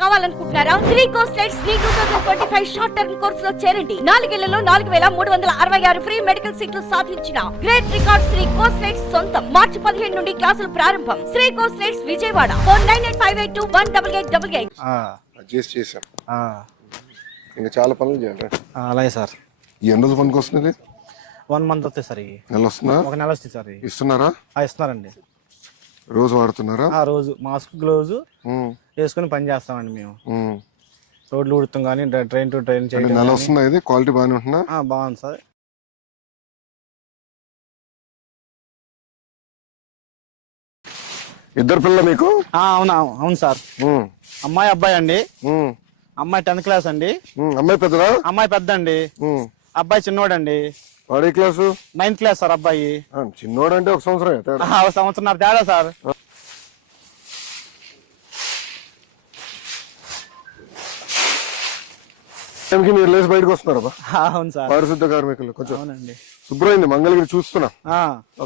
కావాలనుకుంటున్నారా? Shri కోస్టెడ్ Shri 2025 short term కోర్సులో చేరండి. 4 ఏళ్లలో 4366 ఫ్రీ మెడికల్ సీట్లు సాధించిన గ్రేట్ రికార్డ్ శ్రీ కోస్టెడ్ సొంతం. మార్చి 15 నుండి క్లాసులు ప్రారంభం. శ్రీ కోస్టెడ్ విజయవాడ. ఫోన్ 9858218888. చేశాం. ఇంకా చాలా పనులు చేయాలి. అలాగే సార్. ఎన్ని రోజులు పనికి వస్తుంది? 1 మంత్ వస్తాయి సార్. నెల వస్తుందా? ఒక నెల వస్తుంది సార్. ఇస్తున్నారా? ఇస్తున్నారండి. రోజు వాడుతున్నారా? రోజు మాస్క్ గ్లోవ్స్ వేసుకుని పని చేస్తామండి మేము. రోడ్లు ఉడుతాం కానీ ట్రైన్ టు ట్రైన్ చేయడం. నెల వస్తుందా? ఇది క్వాలిటీ బాగానే ఉంటుందా? బాగుంది సార్. ఇద్దరు పిల్లలు మీకు? అవును సార్. అమ్మాయి అబ్బాయి అండి. అమ్మాయి 10th క్లాస్ అండి. అమ్మాయి పెద్దదా? అమ్మాయి పెద్ద అండి. అబ్బాయి చిన్నోడండి. వాడు ఏ క్లాసు? 9th class sir. అబ్బాయి చిన్నోడు అంటే ఒక సంవత్సరం సంవత్సరం తేడా సార్. మీరు లేచి బయటకు వస్తున్నారా? అవును సార్. పారిశుద్ధ కార్మికులు కొంచెం అవునండి. శుభ్రమైంది. మంగళగిరి చూస్తున్నా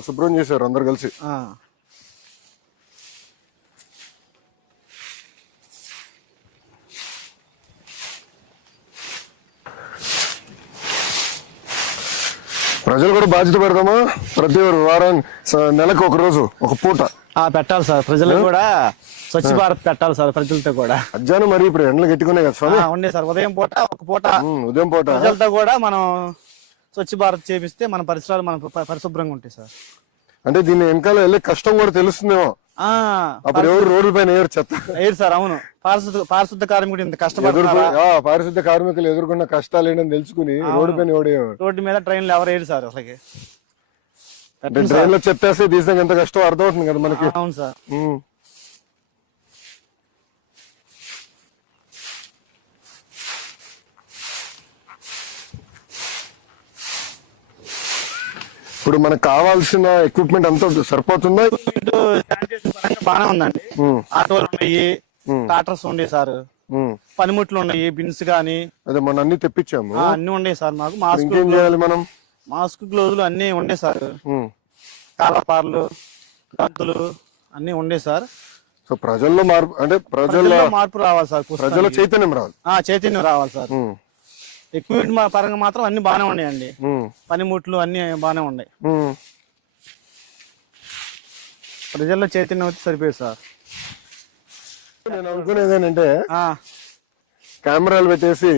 శుభ్రం చేశారు అందరు కలిసి. ప్రజలు కూడా బాధ్యత పెడదామా? ప్రతి వారం నెలకు ఒక రోజు ఒక పూట పెట్టాలి సార్. ప్రజలు కూడా స్వచ్ఛ భారత్ పెట్టాలి సార్. ప్రజలతో కూడా అజ్జాను మరి ఇప్పుడు ఎండలు గట్టుకున్నాయి కదా స్వామి. ఉండే సార్. ఉదయం పూట ఒక పూట ఉదయం పూట ప్రజలతో కూడా మనం స్వచ్ఛ భారత్ చేపిస్తే మన పరిసరాలు మన పరిశుభ్రంగా ఉంటాయి సార్. అంటే దీన్ని వెనకాల వెళ్ళే కష్టం కూడా తెలుస్తుందేమో. అప్పుడు ఎవరు రోడ్ల పైన ఏరు సార్. అవును. పారిశుద్ధ కార్మికుడు ఇంత కష్టపడుతున్నారు. పారిశుద్ధ కార్మికులు ఎదుర్కొన్న కష్టాలు ఏంటని తెలుసుకుని రోడ్డు పైన రోడ్డు మీద ట్రైన్లు ఎవరు ఏరు సార్. అసలు ట్రైన్ లో చెప్పేస్తే తీసాక ఎంత కష్టం అర్థమవుతుంది కదా మనకి. అవును సార్. ఇప్పుడు మనకు కావాల్సిన ఎక్విప్మెంట్ అంతా సరిపోతుందా? బాగానే ఉందండి. ఆటోలు ఉన్నాయి, టాటర్స్ ఉన్నాయి సార్, పనిముట్లు ఉన్నాయి, బిన్స్ గానీ. అదే మనం అన్ని తెప్పించాము. అన్ని ఉన్నాయి సార్. మాకు మాస్క్ చేయాలి మనం. మాస్క్ గ్లోవ్లు అన్ని ఉండే సార్. కాలపార్లు, గంతులు అన్ని ఉండే సార్. సో ప్రజల్లో మార్పు అంటే ప్రజల్లో మార్పు రావాలి సార్. ప్రజల్లో చైతన్యం రావాలి. చైతన్యం రావాలి సార్. ఎక్విప్మెంట్ పరంగా మాత్రం అన్ని బాగానే ఉన్నాయండి. పనిముట్లు అన్ని బాగానే ఉన్నాయి. ప్రజల్లో చైతన్యం వచ్చి సరిపోయింది సార్. నేను అనుకునేది ఏంటంటే కెమెరాలు పెట్టేసి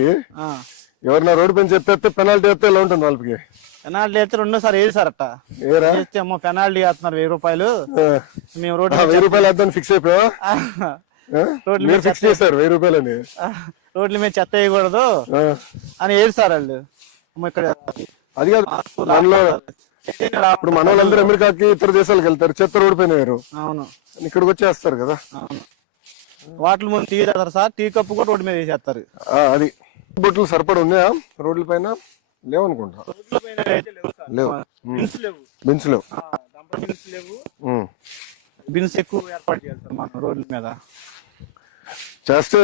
ఎవరైనా రోడ్డు పైన చెప్పేస్తే పెనాల్టీ వేస్తే ఎలా ఉంటుంది వాళ్ళకి? పెనాల్టీ అయితే రెండోసారి ఏది సార్. అట్టా అమ్మో పెనాల్టీ వేస్తున్నారు 1000 రూపాయలు. మేము రోడ్డు 1000 రూపాయలు వేద్దాం ఫిక్స్ అయిపోయా? రోడ్లు మీద ఫిక్స్ చేశారు 1000 రూపాయలు అని. రోడ్ల మీద చెత్త వేయకూడదు అని ఏది సార్ వాళ్ళు. ఇక్కడ అది కాదు, ఇప్పుడు మన వాళ్ళందరూ అమెరికాకి ఇతర దేశాలకు వెళ్తారు, చెత్త రోడ్డు పైన వేరు. అవును. ఇక్కడికి వచ్చేస్తారు కదా. వాటర్ ముందు టీ చేస్తారు సార్. టీ కప్పు కూడా రోడ్డు మీద వేసేస్తారు. అది బొట్లు సరిపడి ఉన్నాయా రోడ్ల పైన? లేవనుకుంటా. లేవు. బిన్స్ లేవు. బిన్స్ ఎక్కువ ఏర్పాటు చేస్తారు మన రోడ్ల మీద. చేస్తే